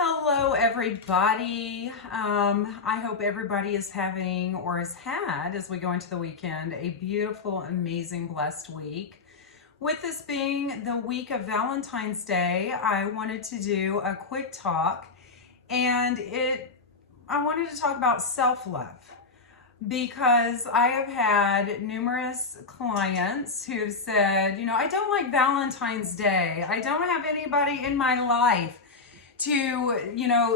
Hello, everybody. I hope everybody is having or has had, as we go into the weekend, a beautiful, amazing, blessed week. With this being the week of Valentine's Day, I wanted to do a quick talk, and I wanted to talk about self-love because I have had numerous clients who've said, I don't like Valentine's Day. I don't have anybody in my life to,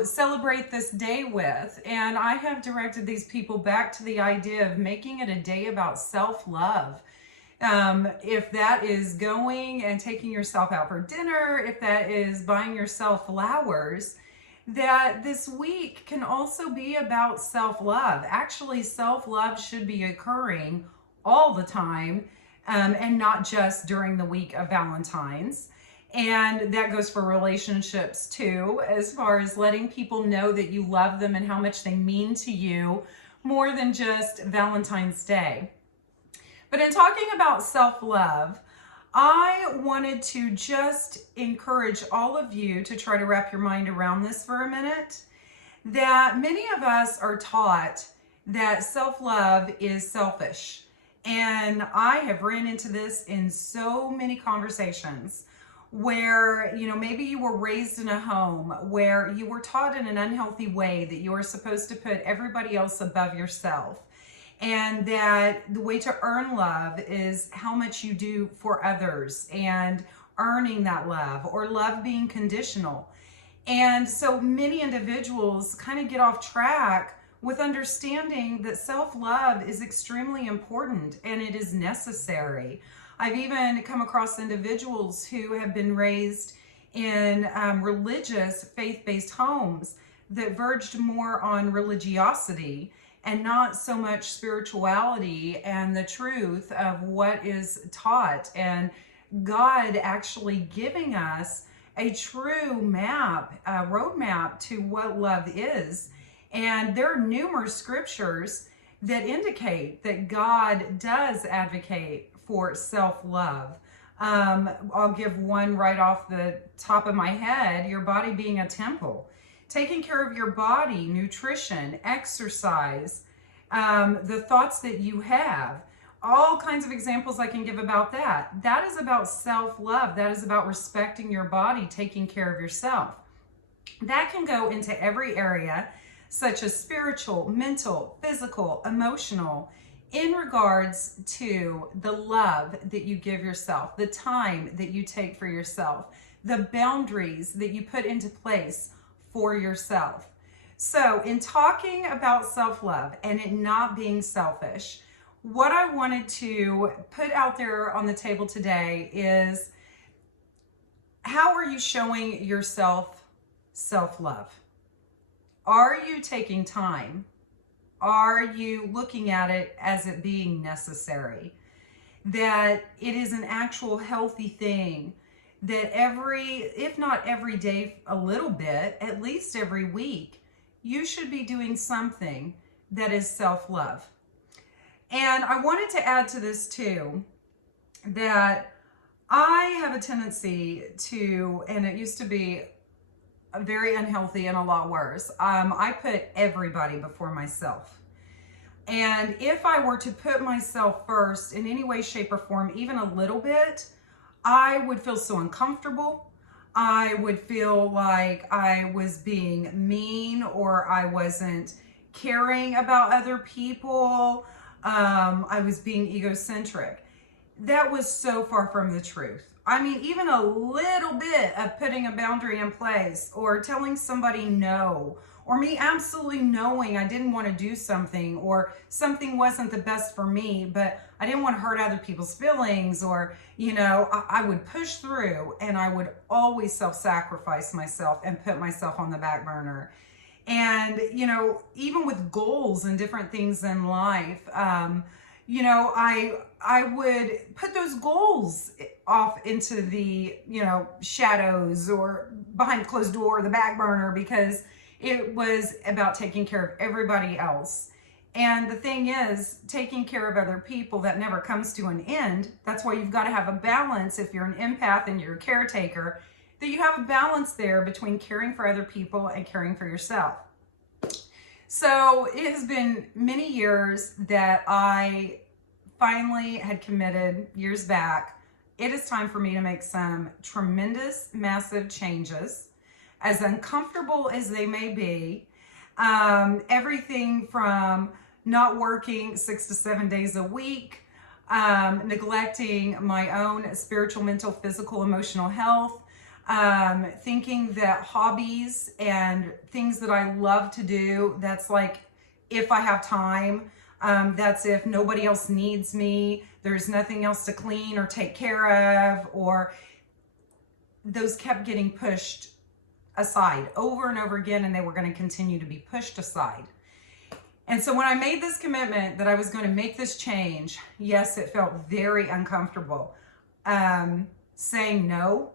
celebrate this day with. And I have directed these people back to the idea of making it a day about self-love. If that is going and taking yourself out for dinner, if that is buying yourself flowers, that this week can also be about self-love. Actually, self-love should be occurring all the time, and not just during the week of Valentine's. And that goes for relationships too, as far as letting people know that you love them and how much they mean to you more than just Valentine's Day. But in talking about self-love, I wanted to just encourage all of you to try to wrap your mind around this for a minute, that many of us are taught that self-love is selfish. And I have ran into this in so many conversations where, maybe you were raised in a home where you were taught in an unhealthy way that you are supposed to put everybody else above yourself. And that the way to earn love is how much you do for others and earning that love, or love being conditional. And so many individuals kind of get off track with understanding that self-love is extremely important and it is necessary. I've even come across individuals who have been raised in religious, faith-based homes that verged more on religiosity and not so much spirituality and the truth of what is taught, and God actually giving us a true map, a roadmap to what love is. And there are numerous scriptures that indicate that God does advocate for self-love. I'll give one right off the top of my head: your body being a temple. Taking care of your body, nutrition, exercise, the thoughts that you have, all kinds of examples I can give about that. That is about self-love. That is about respecting your body, taking care of yourself. That can go into every area, such as spiritual, mental, physical, emotional, in regards to the love that you give yourself, the time that you take for yourself, the boundaries that you put into place for yourself. So in talking about self-love and it not being selfish, what I wanted to put out there on the table today is, how are you showing yourself self-love? Are you taking time? Are you looking at it as it being necessary? That it is an actual healthy thing, that if not every day, a little bit, at least every week, you should be doing something that is self-love. And I wanted to add to this too, that I have a tendency to, and it used to be very unhealthy and a lot worse, I put everybody before myself. And if I were to put myself first in any way, shape, or form, even a little bit, I would feel so uncomfortable. I would feel like I was being mean, or I wasn't caring about other people. I was being egocentric. That was so far from the truth. I mean, even a little bit of putting a boundary in place, or telling somebody no, or me absolutely knowing I didn't want to do something, or something wasn't the best for me, but I didn't want to hurt other people's feelings, or, I would push through, and I would always self-sacrifice myself and put myself on the back burner. And, even with goals and different things in life, I would put those goals off into the, shadows, or behind a closed door, the back burner, because it was about taking care of everybody else. And the thing is, taking care of other people, that never comes to an end. That's why you've got to have a balance. If you're an empath and you're a caretaker, that you have a balance there between caring for other people and caring for yourself. So it has been many years that I finally had committed years back. It is time for me to make some tremendous, massive changes, as uncomfortable as they may be. Everything from not working 6 to 7 days a week, neglecting my own spiritual, mental, physical, emotional health, thinking that hobbies and things that I love to do, that's like if I have time, that's if nobody else needs me, there's nothing else to clean or take care of, or those kept getting pushed aside over and over again, and they were going to continue to be pushed aside. And so when I made this commitment that I was going to make this change, yes, it felt very uncomfortable. Saying no,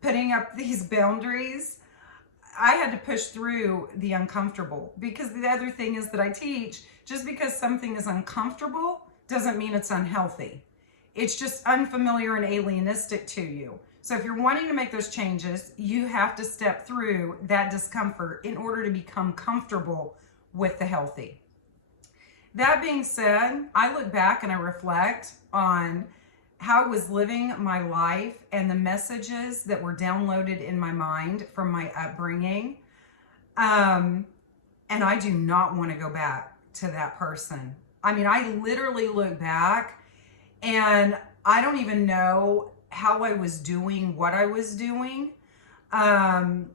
putting up these boundaries, I had to push through the uncomfortable, because the other thing is that I teach, just because something is uncomfortable doesn't mean it's unhealthy. It's just unfamiliar and alienistic to you. So if you're wanting to make those changes, you have to step through that discomfort in order to become comfortable with the healthy. That being said, I look back and I reflect on how I was living my life and the messages that were downloaded in my mind from my upbringing. And I do not want to go back to that person. I mean, I literally look back and I don't even know how I was doing what I was doing. And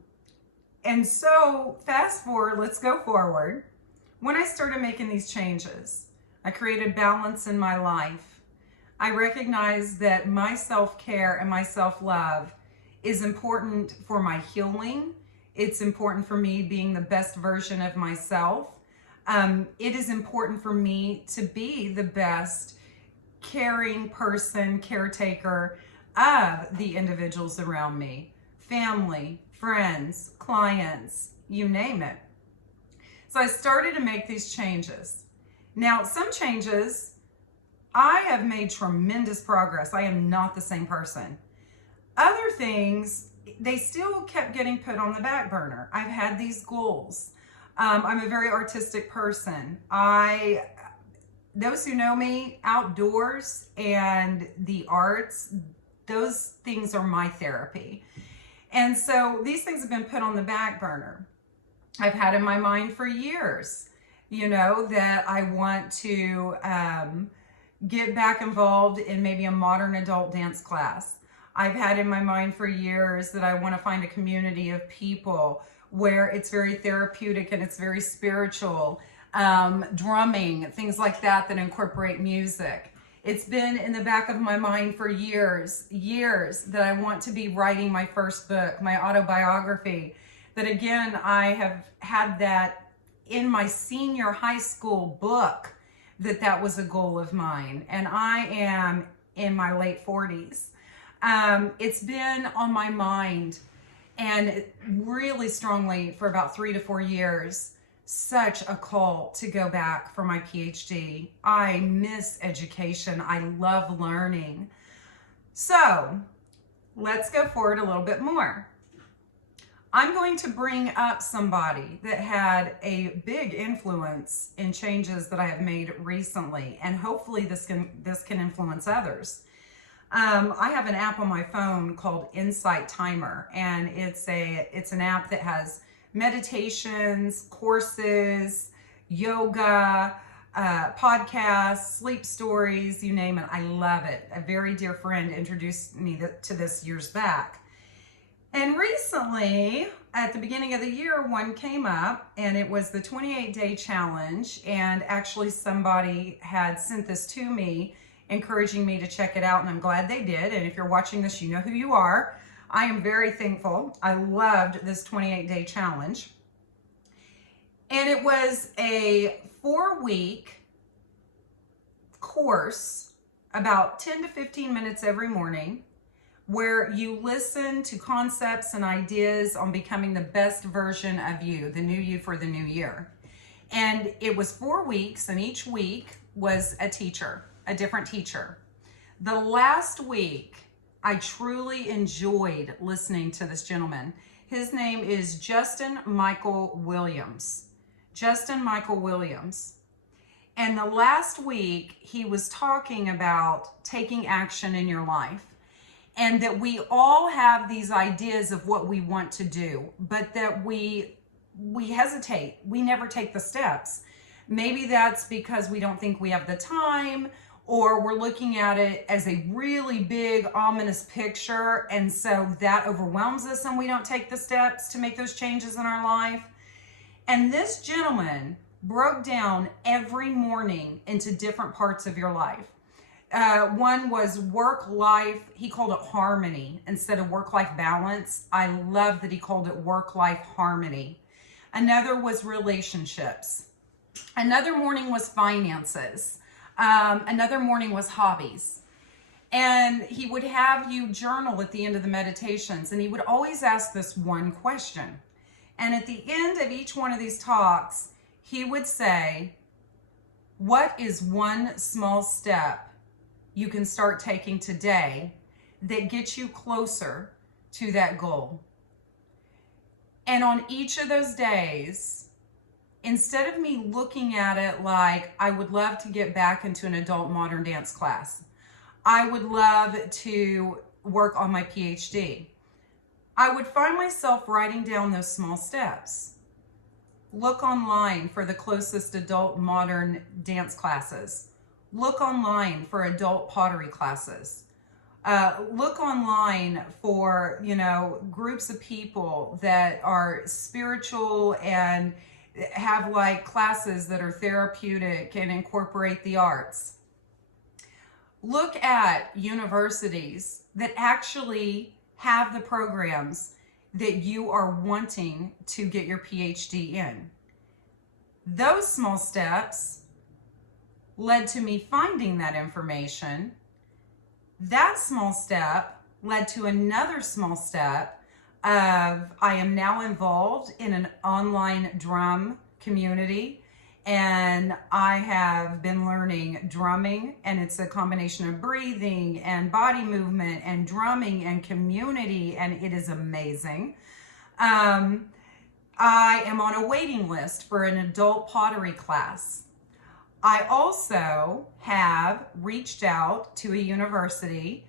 so fast forward, let's go forward. When I started making these changes, I created balance in my life. I recognized that my self-care and my self-love is important for my healing. It's important for me being the best version of myself. It is important for me to be the best caring person, caretaker of the individuals around me, family, friends, clients, you name it. So I started to make these changes. Now, some changes, I have made tremendous progress. I am not the same person. Other things, they still kept getting put on the back burner. I've had these goals. I'm a very artistic person. Those who know me, outdoors and the arts, those things are my therapy. And so these things have been put on the back burner. I've had in my mind for years, that I want to get back involved in maybe a modern adult dance class. I've had in my mind for years that I want to find a community of people where it's very therapeutic and it's very spiritual, drumming, things like that incorporate music. It's been in the back of my mind for years that I want to be writing my first book, my autobiography. That again, I have had that in my senior high school book, that was a goal of mine. And I am in my late 40s. It's been on my mind and really strongly for about 3 to 4 years. Such a call to go back for my PhD. I miss education. I love learning. So let's go forward a little bit more. I'm going to bring up somebody that had a big influence in changes that I have made recently, and hopefully this can influence others. I have an app on my phone called Insight Timer, and it's an app that has meditations, courses, yoga, podcasts, sleep stories, you name it. I love it. A very dear friend introduced me to this years back. And recently, at the beginning of the year, one came up, and it was the 28-day challenge. And actually somebody had sent this to me, encouraging me to check it out, and I'm glad they did. And if you're watching this, you know who you are. I am very thankful. I loved this 28-day challenge. And it was a 4-week course, about 10 to 15 minutes every morning, where you listen to concepts and ideas on becoming the best version of you, the new you for the new year. And it was 4 weeks, and each week was a teacher, a different teacher. The last week, I truly enjoyed listening to this gentleman. His name is Justin Michael Williams. Justin Michael Williams. And the last week, he was talking about taking action in your life. And that we all have these ideas of what we want to do, but that we hesitate. We never take the steps. Maybe that's because we don't think we have the time, or we're looking at it as a really big, ominous picture, and so that overwhelms us and we don't take the steps to make those changes in our life. And this gentleman broke down every morning into different parts of your life. One was work-life, he called it harmony instead of work-life balance. I love that he called it work-life harmony. Another was relationships. Another morning was finances. Another morning was hobbies. And he would have you journal at the end of the meditations, and he would always ask this one question. And at the end of each one of these talks, he would say, what is one small step you can start taking today that gets you closer to that goal? And on each of those days, instead of me looking at it like I would love to get back into an adult modern dance class, I would love to work on my PhD, I would find myself writing down those small steps. Look online for the closest adult modern dance classes. Look online for adult pottery classes. Look online for, groups of people that are spiritual and have like classes that are therapeutic and incorporate the arts. Look at universities that actually have the programs that you are wanting to get your PhD in. Those small steps led to me finding that information. That small step led to another small step of I am now involved in an online drum community, and I have been learning drumming, and it's a combination of breathing and body movement and drumming and community, and it is amazing. I am on a waiting list for an adult pottery class. I also have reached out to a university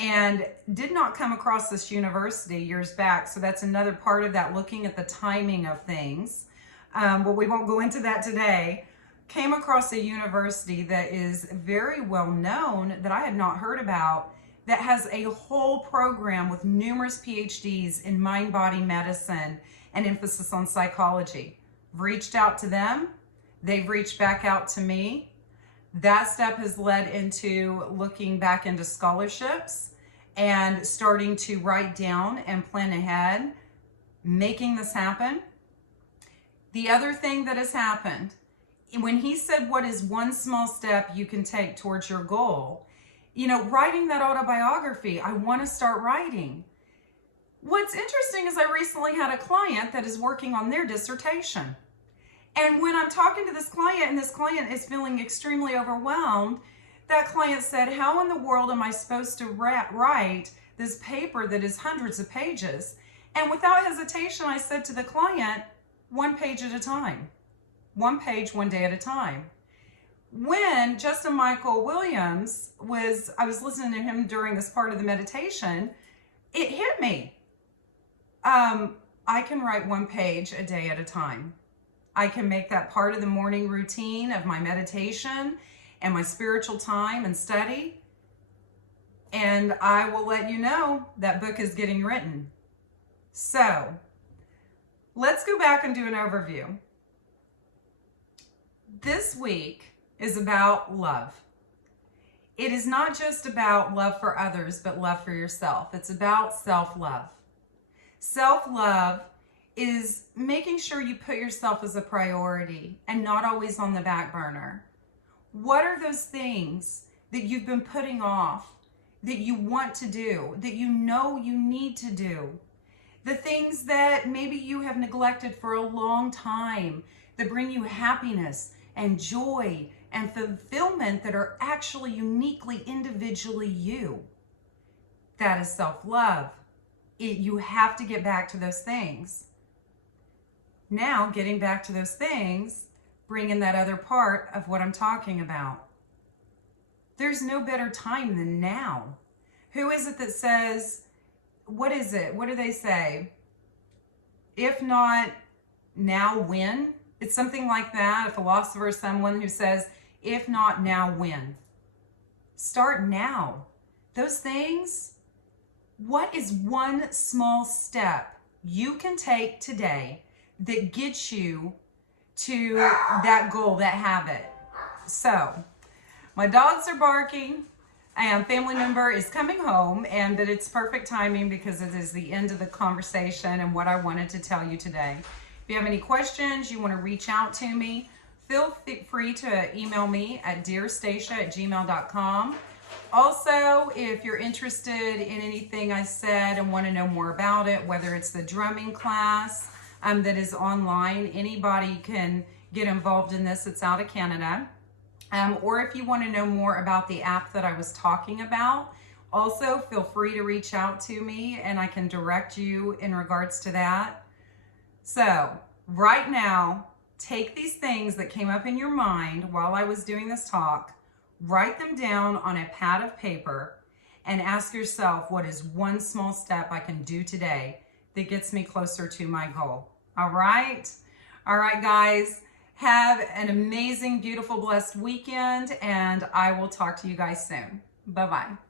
and did not come across this university years back. So that's another part of that, looking at the timing of things. But we won't go into that today. Came across a university that is very well known that I had not heard about, that has a whole program with numerous PhDs in mind-body medicine and emphasis on psychology. I've reached out to them. They've reached back out to me. That step has led into looking back into scholarships and starting to write down and plan ahead, making this happen. The other thing that has happened, when he said, what is one small step you can take towards your goal? Writing that autobiography, I want to start writing. What's interesting is I recently had a client that is working on their dissertation. And when I'm talking to this client and this client is feeling extremely overwhelmed, that client said, how in the world am I supposed to write this paper that is hundreds of pages? And without hesitation, I said to the client, 1 page at a time. 1 page, 1 day at a time. When Justin Michael Williams I was listening to him during this part of the meditation, it hit me. I can write 1 page a day at a time. I can make that part of the morning routine of my meditation and my spiritual time and study. And I will let you know that book is getting written. So let's go back and do an overview. This week is about love. It is not just about love for others, but love for yourself. It's about self-love. Self-love is making sure you put yourself as a priority and not always on the back burner. What are those things that you've been putting off, that you want to do, that you know you need to do? The things that maybe you have neglected for a long time that bring you happiness and joy and fulfillment that are actually uniquely, individually you. That is self-love. You have to get back to those things. Now, getting back to those things, bring in that other part of what I'm talking about. There's no better time than now. Who is it that says, what is it? What do they say? If not now, when? It's something like that. A philosopher is someone who says, if not now, when? Start now. Those things, what is one small step you can take today that gets you to that goal, that habit? So, my dogs are barking, and family member is coming home, and that it's perfect timing because it is the end of the conversation and what I wanted to tell you today. If you have any questions, you want to reach out to me, feel free to email me at dearstacia@gmail.com. Also, if you're interested in anything I said and want to know more about it, whether it's the drumming class that is online, anybody can get involved in this. It's out of Canada. Or if you want to know more about the app that I was talking about, also feel free to reach out to me and I can direct you in regards to that. So right now, take these things that came up in your mind while I was doing this talk, write them down on a pad of paper, and ask yourself, what is one small step I can do today that gets me closer to my goal? All right? All right, guys. Have an amazing, beautiful, blessed weekend, and I will talk to you guys soon. Bye-bye.